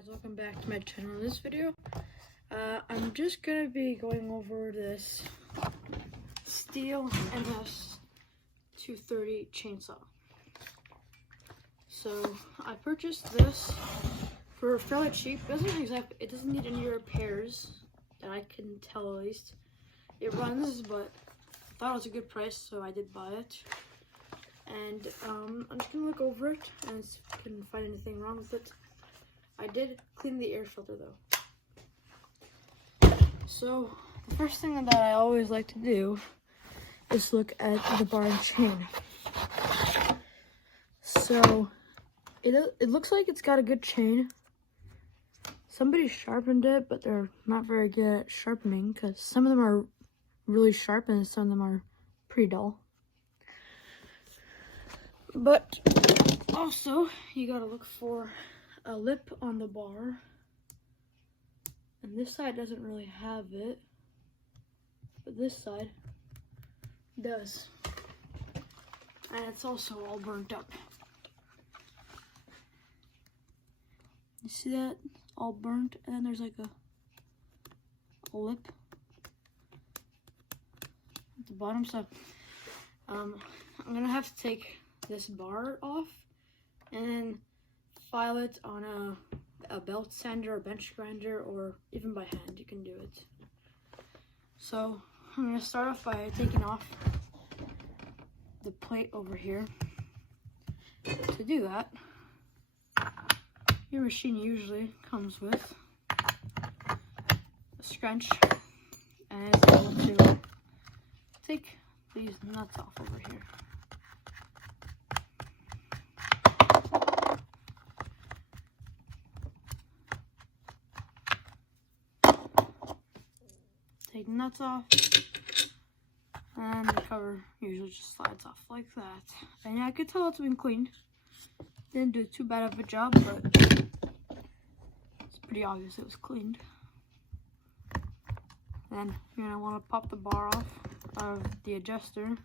Guys, welcome back to my channel. In this video, I'm just gonna be going over this stihl ms230 chainsaw. So I purchased this for fairly cheap. It doesn't need any repairs that I can tell, at least. It runs, but I thought it was a good price, so I did buy it. And I'm just gonna look over it and see if I can find anything wrong with it. I did clean the air filter though. So the first thing that I always like to do is look at the bar and chain. So it looks like it's got a good chain. Somebody sharpened it, but they're not very good at sharpening because some of them are really sharp and some of them are pretty dull. But also you gotta look for a lip on the bar, and this side doesn't really have it, but this side does, and it's also all burnt up. You see that? All burnt, and then there's like a lip at the bottom. So I'm gonna have to take this bar off and then file it on a belt sander or bench grinder, or even by hand. You can do it. So I'm going to start off by taking off the plate over here. To do that, your machine usually comes with a scrunch, and it's able to take these nuts off over here. Take the nuts off, and the cover usually just slides off like that. And yeah, I could tell it's been cleaned. Didn't do too bad of a job, but it's pretty obvious it was cleaned. Then you're gonna want to pop the bar off of the adjuster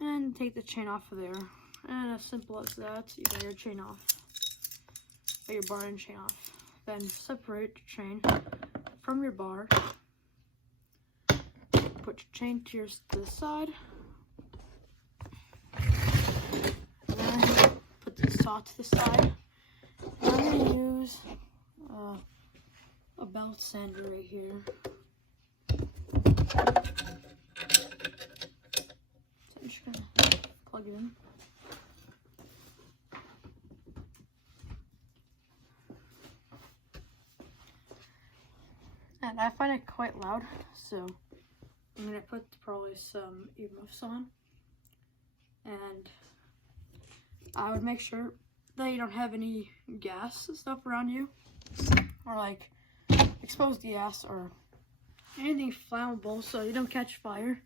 and take the chain off of there. And as simple as that, you got your chain off, or your bar and chain off. Then separate your chain from your bar. Put your chain to the side, and then put the saw to the side. And I'm going to use a belt sander right here. So I'm just going to plug it in. And I find it quite loud, so I'm gonna put probably some earmuffs on, and I would make sure that you don't have any gas stuff around you, or like exposed gas or anything flammable, so you don't catch fire.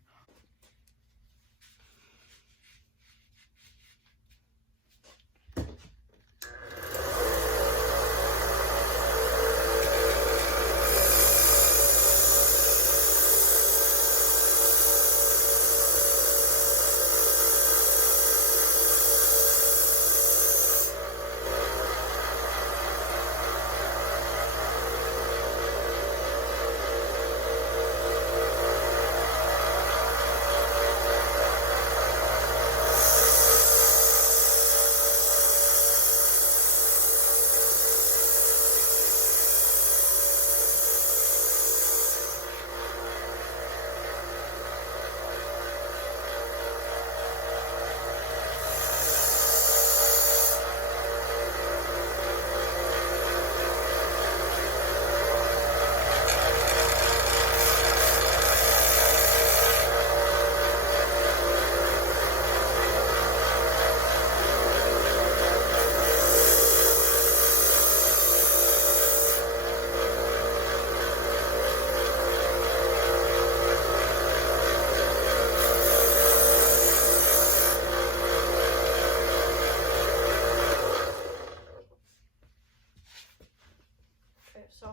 So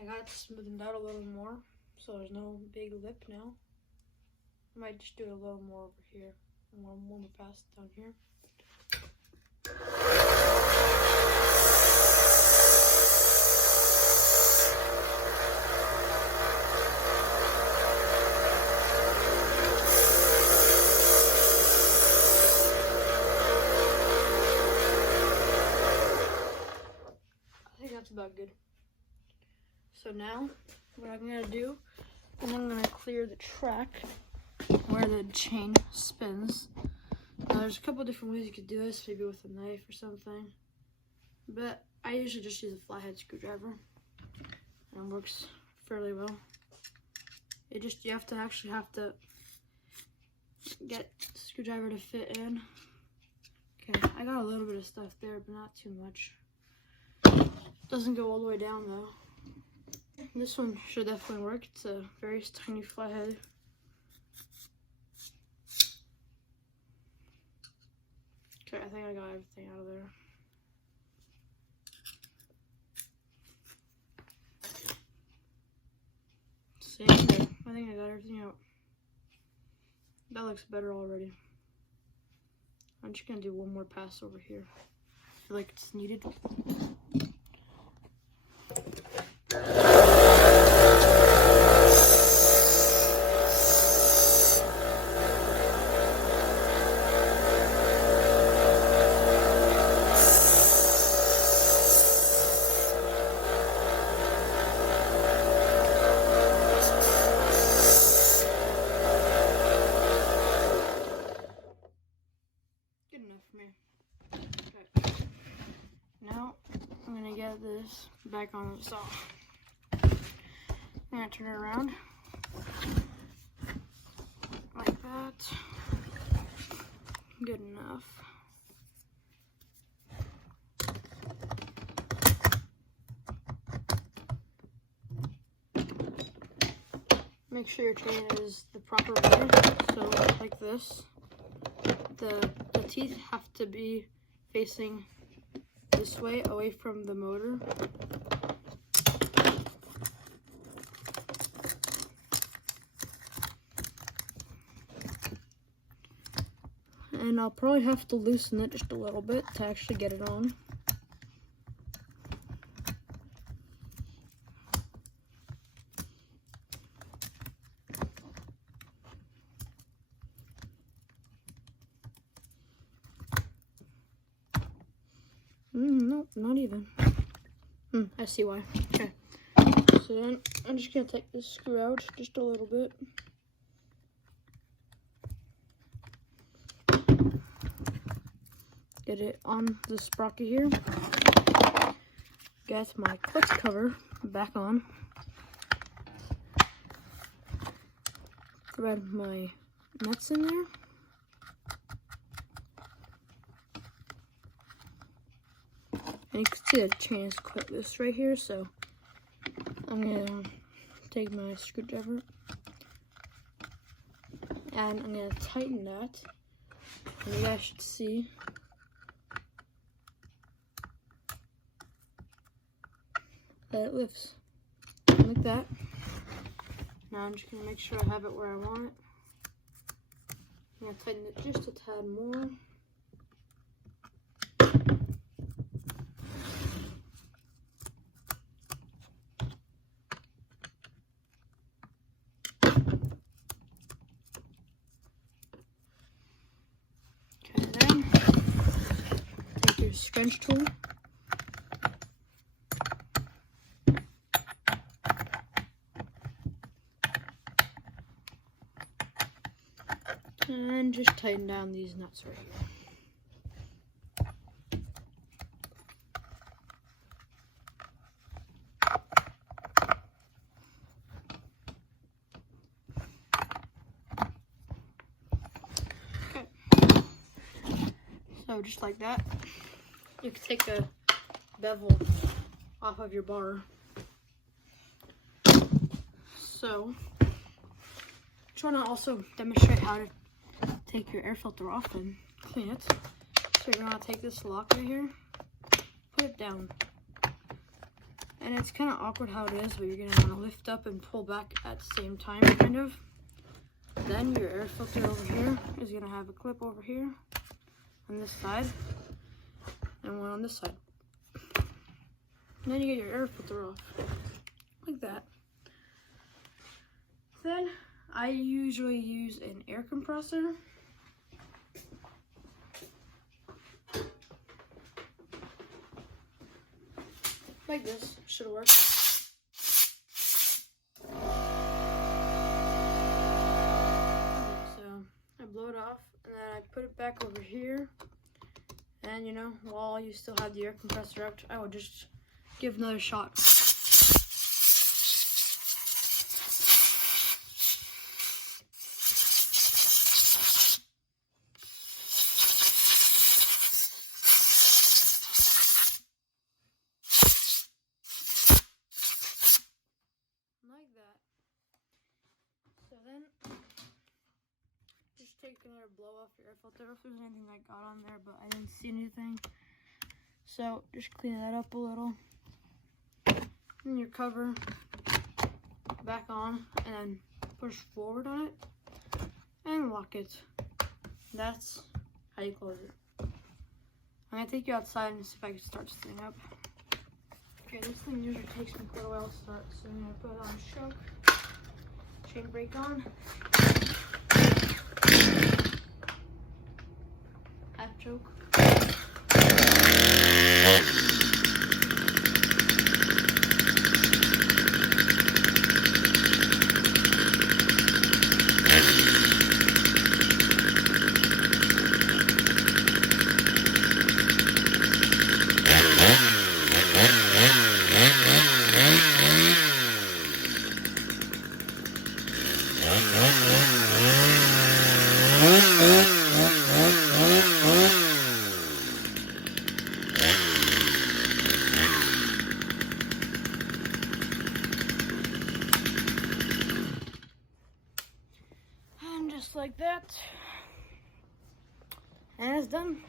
I got it smoothened out a little more, so there's no big lip now. I might just do it a little more over here, one more pass down here. that good. So now, what I'm gonna do is I'm gonna clear the track where the chain spins. Now, there's a couple different ways you could do this, maybe with a knife or something. But I usually just use a flathead screwdriver, and it works fairly well. You have to get the screwdriver to fit in. Okay, I got a little bit of stuff there, but not too much. Doesn't go all the way down though. This one should definitely work. It's a very tiny flathead. Okay, I think I got everything out of there. See, okay, I think I got everything out. That looks better already. I'm just gonna do one more pass over here. I feel like it's needed. Now, I'm gonna get this back on the saw. I'm gonna turn it around like that. Good enough. Make sure your chain is the proper way. So like this. The teeth have to be facing this way, away from the motor. And I'll probably have to loosen it just a little bit to actually get it on. Nope, not even. I see why. Okay. So then I'm just gonna take this screw out just a little bit. Get it on the sprocket here. Get my clutch cover back on. Thread my nuts in there. And you can see the chain is quite loose right here, so I'm gonna take my screwdriver and I'm gonna tighten that. And you guys should see that it lifts like that. Now I'm just gonna make sure I have it where I want it. I'm gonna tighten it just a tad more. Scrunch tool. And just tighten down these nuts right here. Okay. So just like that. You can take the bevel off of your bar. So, I'm trying to also demonstrate how to take your air filter off and clean it. So you're gonna take this lock right here, put it down. And it's kind of awkward how it is, but you're gonna wanna lift up and pull back at the same time, kind of. Then your air filter over here is gonna have a clip over here on this side. And one on this side. And then you get your air filter off, like that. Then I usually use an air compressor. like this. Should work. Blow it off, and then I put it back over here, and you know, while you still have the air compressor out, I will just give another shot. Like that. So then just take another blow off your air filter if there's anything that got on there, but I didn't see anything. So just clean that up a little. And your cover back on, and then push forward on it and lock it. That's how you close it. I'm gonna take you outside and see if I can start this thing up. Okay, this thing usually takes me quite a while to start, so I'm gonna put it on choke. Chain brake on. Half choke. And just like that, and it's done.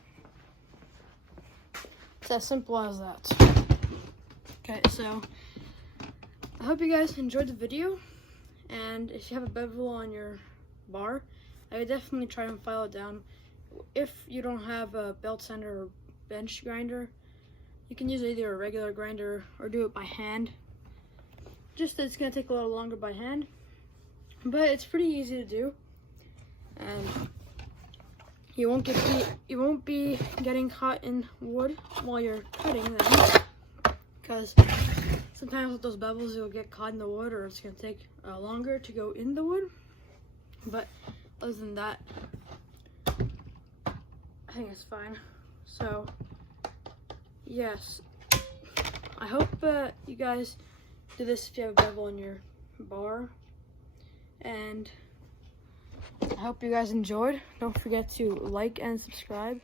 It's as simple as that. Okay, so I hope you guys enjoyed the video, and if you have a bevel on your bar, I would definitely try and file it down. If you don't have a belt sander or bench grinder, you can use either a regular grinder or do it by hand. Just that it's gonna take a little longer by hand, but it's pretty easy to do, and you won't be getting caught in wood while you're cutting them, because sometimes with those bevels you'll get caught in the wood, or it's gonna take longer to go in the wood. But other than that, I think it's fine. So yes, I hope you guys do this if you have a bevel in your bar, and I hope you guys enjoyed. Don't forget to like and subscribe.